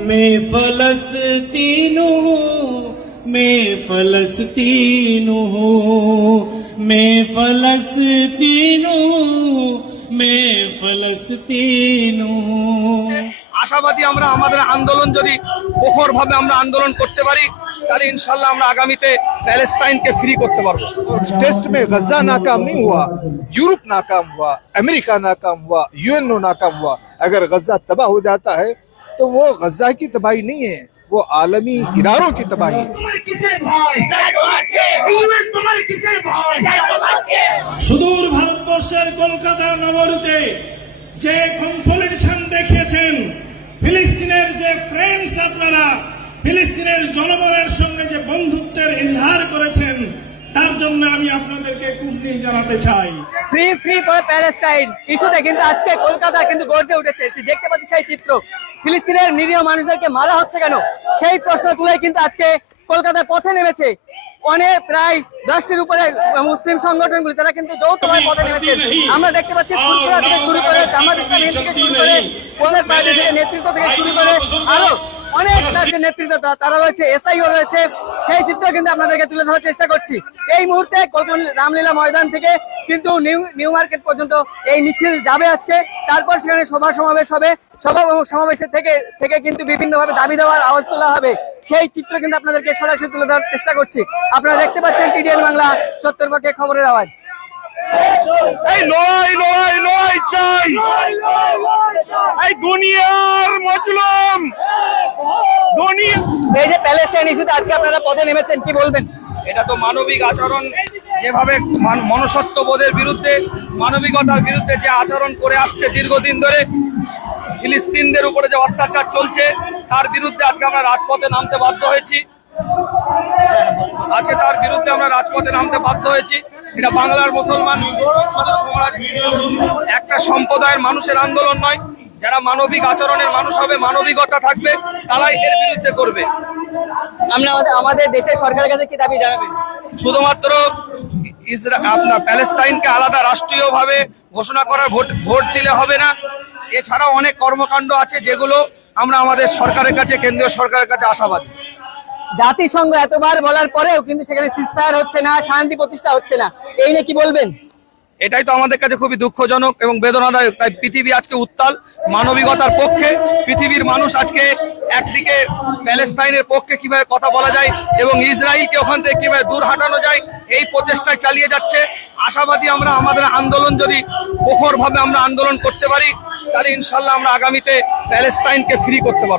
मैं फलस्तीन हूँ मैं फलस्तीन हूँ मैं फलस्तीन हूँ मैं फलस्तीन हूँ আশাবাদী আমরা আমাদের আন্দোলন যদি প্রখর ভাবে আমরা আন্দোলন করতে পারি তাহলে ইনশাল্লাহ আমরা আগামীতে প্যালেস্তাইনকে ফ্রি করতে পারবো उस टेस्ट में गजा नाकाम नहीं हुआ यूरोप नाकाम हुआ अमेरिका नाकाम हुआ यूएनओ नाकाम हुआ अगर गजा तबाह हो जाता है तो वो गजा की तबाही नहीं है वो आलमी इदारों की तबाही है সুদূর ভারতবর্ষের কলকাতা নগরীতে যে কনসলিডেশন দেখিয়েছেন ফিলিস্তিনের যে ফ্রেন্ডস আপনারা ফিলিস্তিনের জনগণের সঙ্গে যে বন্ধুত্বের ইজহার করেছেন তার জন্য আমি ফ্রি ফ্রি ফর প্যালেস্টাইন ইস্যুতে কিন্তু আজকে কলকাতা কিন্তু গর্জে উঠেছে। সে দেখতে পাচ্ছি সেই চিত্র। ফিলিস্তিনের নিরীহ মানুষদেরকে মারা হচ্ছে কেন? সেই প্রশ্ন তুলে কিন্তু আজকে কলকাতার পথে নেমেছে। অনেক প্রায় দশটির উপরে মুসলিম সংগঠনগুলি, তারা কিন্তু যৌথভাবে পথে নেমেছে। আমরা দেখতে পাচ্ছি ফুলপুরা থেকে শুরু করে জামাত ইসলামী থেকে শুরু করে পোলের পার্টি থেকে নেতৃত্ব থেকে শুরু করে আরও অনেক রাজ্যের নেতৃত্ব তারা রয়েছে এসআইও রয়েছে। সেই চিত্র কিন্তু আপনাদেরকে তুলে ধরার চেষ্টা করছি। এই মুহূর্তে কলকাতা রামলীলা ময়দান থেকে কিন্তু নিউ নিউ মার্কেট পর্যন্ত এই মিছিল যাবে আজকে। তারপর সেখানে সভা সমাবেশ হবে। সভা ও সমাবেশের থেকে থেকে কিন্তু বিভিন্নভাবে দাবি দেওয়ার আওয়াজ তোলা হবে। সেই চিত্র কিন্তু আপনাদেরকে সরাসরি তুলে ধরার চেষ্টা করছি। আপনারা দেখতে পাচ্ছেন টিডিএন বাংলা সত্তর পক্ষে খবরের আওয়াজ। এই লড়াই লড়াই লড়াই চাই। এই দুনিয়ার মজলুম। দুনিয়া এই যে প্যালেস্টাইন ইস্যুতে আজকে আপনারা পথে নেমেছেন কি বলবেন? এটা তো মানবিক আচরণ যেভাবে মান- মনুষ্যত্ববোধের বিরুদ্ধে মানবিকতার বিরুদ্ধে যে আচরণ করে আসছে দীর্ঘদিন ধরে ফিলিস্তিনদের উপরে যে অত্যাচার চলছে তার বিরুদ্ধে আজকে আমরা রাজপথে নামতে বাধ্য হয়েছি। আজকে তার বিরুদ্ধে আমরা রাজপথে নামতে বাধ্য হয়েছি। এটা বাংলার মুসলমান একটা সম্প্রদায়ের মানুষের আন্দোলন নয় যারা মানবিক আচরণের মানুষ হবে মানবিকতা থাকবে তারাই এর বিরুদ্ধে করবে। আমরা আমাদের- আমাদের দেশের সরকারের কাছে কি দাবি জানাবেন? শুধুমাত্র আপনার প্যালেস্তাইনকে আলাদা রাষ্ট্রীয়ভাবে ঘোষণা করার ভোট ভোট দিলে হবে না। এছাড়াও অনেক কর্মকাণ্ড আছে যেগুলো আমরা আমাদের সরকারের কাছে কেন্দ্রীয় সরকারের কাছে আশাবাদী। জাতিসংঘ এতবার বলার পরেও কিন্তু সেখানে সিস্তার হচ্ছে না শান্তি প্রতিষ্ঠা হচ্ছে না। এই নিয়ে কি বলবেন? এটাই তো আমাদের কাছে খুবই দুঃখজনক এবং বেদনাদায়ক। তাই পৃথিবী আজকে উত্তাল, মানবিকতার পক্ষে। পৃথিবীর মানুষ আজকে একদিকে প্যালেস্তাইনের পক্ষে কীভাবে কথা বলা যায় এবং ইসরায়েলকে ওখান থেকে কীভাবে দূর হাঁটানো যায়, এই প্রচেষ্টায় চালিয়ে যাচ্ছে। আশাবাদী আমরা আমাদের আন্দোলন যদি প্রখরভাবে আমরা আন্দোলন করতে পারি, তাহলে ইনশাল্লাহ আমরা আগামীতে প্যালেস্তাইনকে ফ্রি করতে পারব।